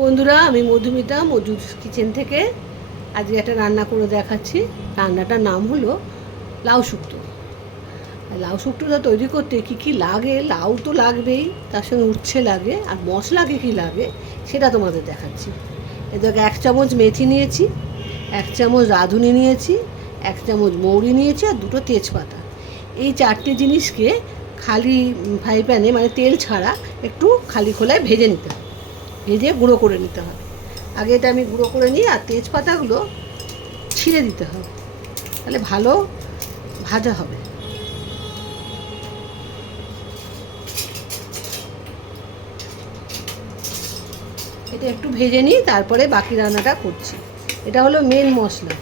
বন্ধুরা, আমি মধুমিতা মজুর কিচেন থেকে আজকে একটা রান্না করে দেখাচ্ছি। রান্নাটার নাম হলো লাউ শুক্তো। লাউ শুক্তোটা তৈরি করতে কী কী লাগে, লাউ তো লাগবেই, তার সঙ্গে উচ্ছে লাগে, আর মশলা কী কী লাগে সেটা তোমাদের দেখাচ্ছি। এদেরকে 1 চামচ মেথি নিয়েছি, 1 চামচ রাঁধুনি নিয়েছি, 1 চামচ মৌরি নিয়েছি, আর 2টো তেজপাতা। এই 4টে জিনিসকে খালি ফ্রাই প্যানে, মানে তেল ছাড়া, একটু খালি খোলায় ভেজে নিতে হবে, ভেজে গুঁড়ো করে নিতে হবে। আগে এটা আমি গুঁড়ো করে নিই, আর তেজপাতাগুলো ছিঁড়ে দিতে হবে, তাহলে ভালো ভাজা হবে। এটা একটু ভেজে নিই, তারপরে বাকি রান্নাটা করছি। এটা হলো মেন মশলা।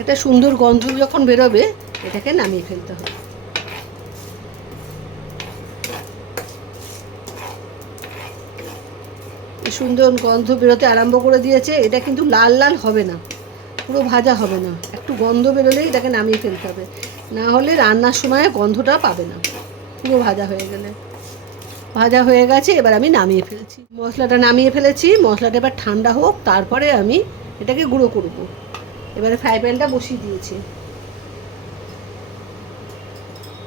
একটা সুন্দর গন্ধ যখন বেরোবে, এটাকে নামিয়ে ফেলতে হবে। সুন্দর গন্ধ বেরোতে আরম্ভ করে দিয়েছে। এটা কিন্তু লাল লাল হবে না, পুরো ভাজা হবে না, একটু গন্ধ বেরোলেই এটাকে নামিয়ে ফেলতে হবে, না হলে রান্নার সময় গন্ধটা পাবে না। পুরো ভাজা হয়ে গেলে, ভাজা হয়ে গেছে, এবার আমি নামিয়ে ফেলছি। মশলাটা নামিয়ে ফেলেছি। মশলাটা এবার ঠান্ডা হোক, তারপরে আমি এটাকে গুঁড়ো করব। এবারে ফ্রাই প্যানটা বসিয়ে দিয়েছি।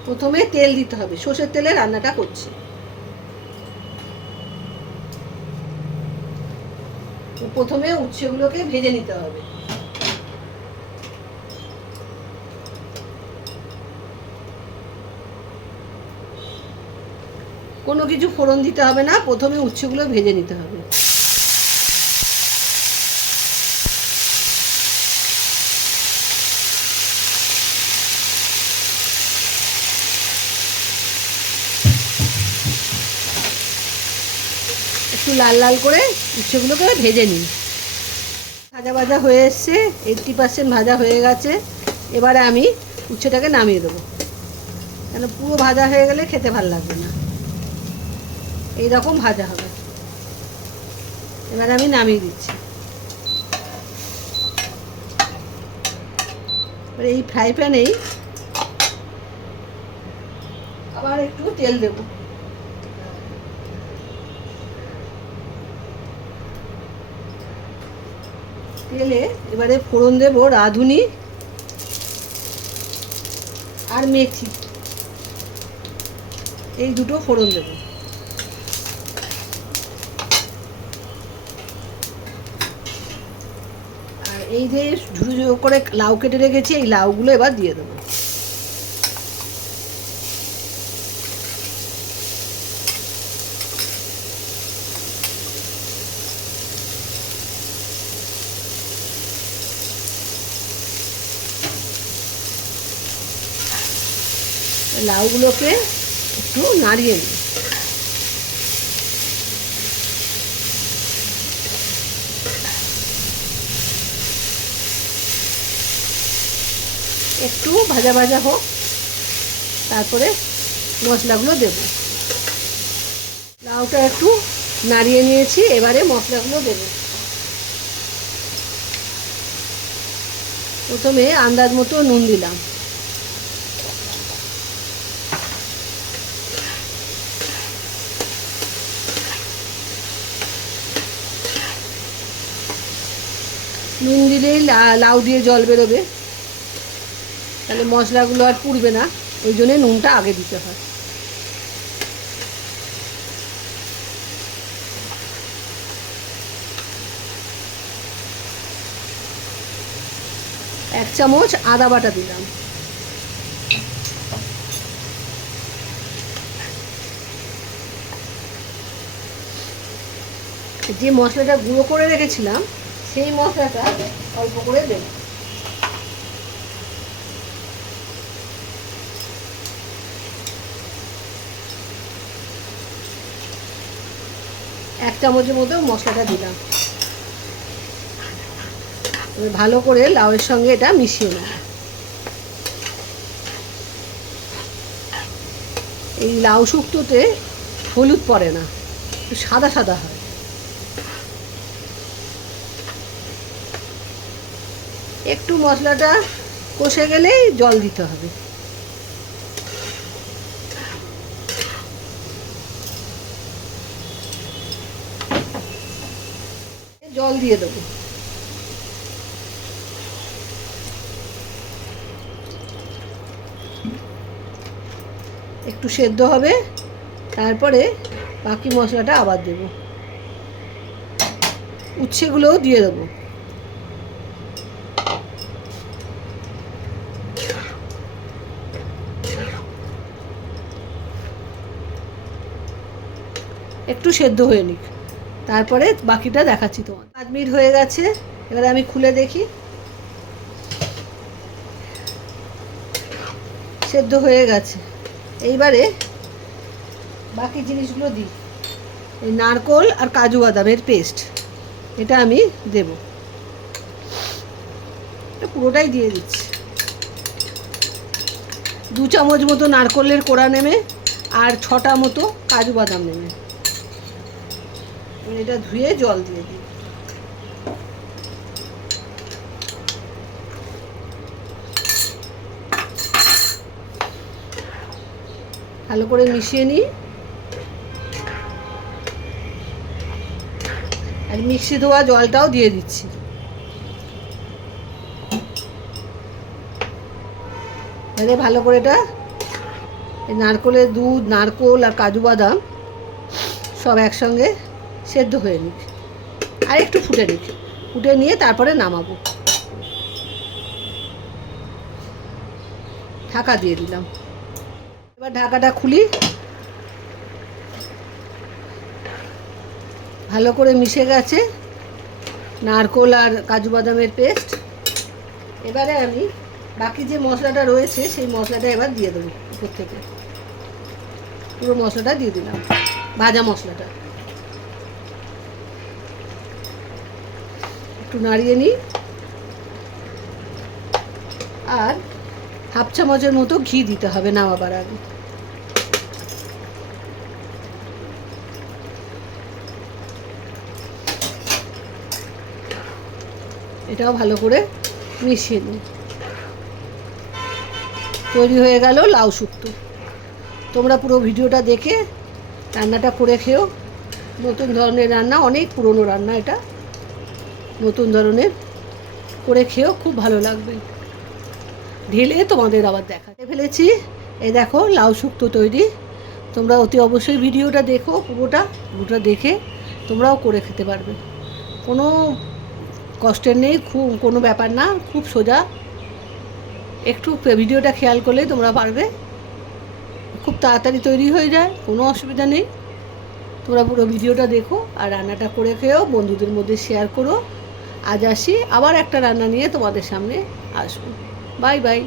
প্রথমে তেল দিতে হবে, সর্ষের তেলে রান্নাটা করছি। প্রথমে উচ্ছেগুলোকে ভেজে নিতে হবে। কোনো কিছু ফোড়ন দিতে হবে না, প্রথমে উচ্ছেগুলো ভেজে নিতে হবে। একটু লাল লাল করে উচ্ছেগুলোকে ভেজে নিই। ভাজা ভাজা হয়ে এসছে, 80% ভাজা হয়ে গেছে। এবারে আমি উচ্ছেটাকে নামিয়ে দেবো, কেন পুরো ভাজা হয়ে গেলে খেতে ভালো লাগবে না। এইরকম ভাজা হবে। এবারে আমি নামিয়ে দিচ্ছি। এবার এই ফ্রাই প্যানেই আবার একটু তেল দেব। তেলে এবারে ফোড়ন দেব রাঁধুনি আর মেথি, এই দুটো ফোড়ন দেব। আর এই যে ঝুড়ো ঝুড়ো করে লাউ কেটে রেখেছি, এই লাউগুলো এবার দিয়ে দেবো। লাউগুলোকে একটু নাড়িয়ে নিই। একটু ভাজা ভাজা হোক, তারপরে মশলাগুলো দেব। লাউটা একটু নাড়িয়ে নিয়েছি, এবারে মশলাগুলো দেব। প্রথমে আন্দাজ মতো নুন দিলাম, নুন দিলেই লাউ দিয়ে জল বেরোবে, তাহলে মশলাগুলো আর পুড়বে না, ওই জন্যে নুনটা আগে দিতে হয়। এক চামচ আদা বাটা দিলাম। যে মশলাটা গুঁড়ো করে রেখেছিলাম, সেই মশলাটা অল্প করে দেব। এক চামচের মতো মশলাটা দিলাম। ভালো করে লাউয়ের সঙ্গে এটা মিশিয়ে নেব। এই লাউ শুক্তোতে হলুদ পড়ে না, একটু সাদা সাদা হয়। একটু মশলাটা কষে গেলেই জল দিতে হবে। জল দিয়ে দেবো। একটু সেদ্ধ হবে, তারপরে বাকি মশলাটা আবার দেব। উচ্ছেগুলোও দিয়ে দেবো। একটু সেদ্ধ হয়ে নিক, তারপরে বাকিটা দেখাচ্ছি তোমার। 5 মিনিট হয়ে গেছে, এবারে আমি খুলে দেখি। সেদ্ধ হয়ে গেছে। এইবারে বাকি জিনিসগুলো দিই। এই নারকোল আর কাজু বাদামের পেস্ট, এটা আমি দেব। পুরোটাই দিয়ে দিচ্ছি। 2 চামচ মতো নারকোলের কোড়া নেবে আর 6টা মতো কাজু বাদাম নেবে। এটা ধুয়ে জল দিয়ে দিই। ভালো করে মিশিয়ে নিই। আর মিক্সি ধোয়া জলটাও দিয়ে দিচ্ছি। তাহলে ভালো করে এটা নারকোলের দুধ, নারকোল আর কাজু বাদাম সব একসঙ্গে সেদ্ধ হয়ে নিক। আর একটু ফুটে নিক। ফুটে নিয়ে তারপরে নামাবো। ঢাকা দিয়ে দিলাম। এবার ঢাকাটা খুলি। ভালো করে মিশে গেছে নারকোল আর কাজু বাদামের পেস্ট। এবারে আমি বাকি যে মশলাটা রয়েছে সেই মশলাটা এবার দিয়ে দেবো উপর থেকে। পুরো মশলাটা দিয়ে দিলাম, ভাজা মশলাটা। একটু নাড়িয়ে নিই। আর 1/2 চামচের মতো ঘি দিতে হবে নামাবার আগে। এটাও ভালো করে মিশিয়ে নিই। তৈরি হয়ে গেল লাউ শুক্তো। তোমরা পুরো ভিডিওটা দেখে রান্নাটা করে খেও। নতুন ধরনের রান্না, অনেক পুরনো রান্না এটা। নতুন ধরনের করে খেও, খুব ভালো লাগবে। ঢেলে তোমাদের আবার দেখাতে ফেলেছি। এই দেখো লাউ শুক্তো তৈরি। তোমরা অতি অবশ্যই ভিডিওটা দেখো, পুরোটা দেখে তোমরাও করে খেতে পারবে। কোনো কষ্টের নেই, কোনো ব্যাপার না, খুব সোজা। একটু ভিডিওটা খেয়াল করলেই তোমরা পারবে। খুব তাড়াতাড়ি তৈরি হয়ে যায়, কোনো অসুবিধা নেই। তোমরা পুরো ভিডিওটা দেখো আর রান্নাটা করে খেয়েও বন্ধুদের মধ্যে শেয়ার করো। আজ আসি, আবার একটা রান্না নিয়ে তোমাদের সামনে আসবো। Bye bye.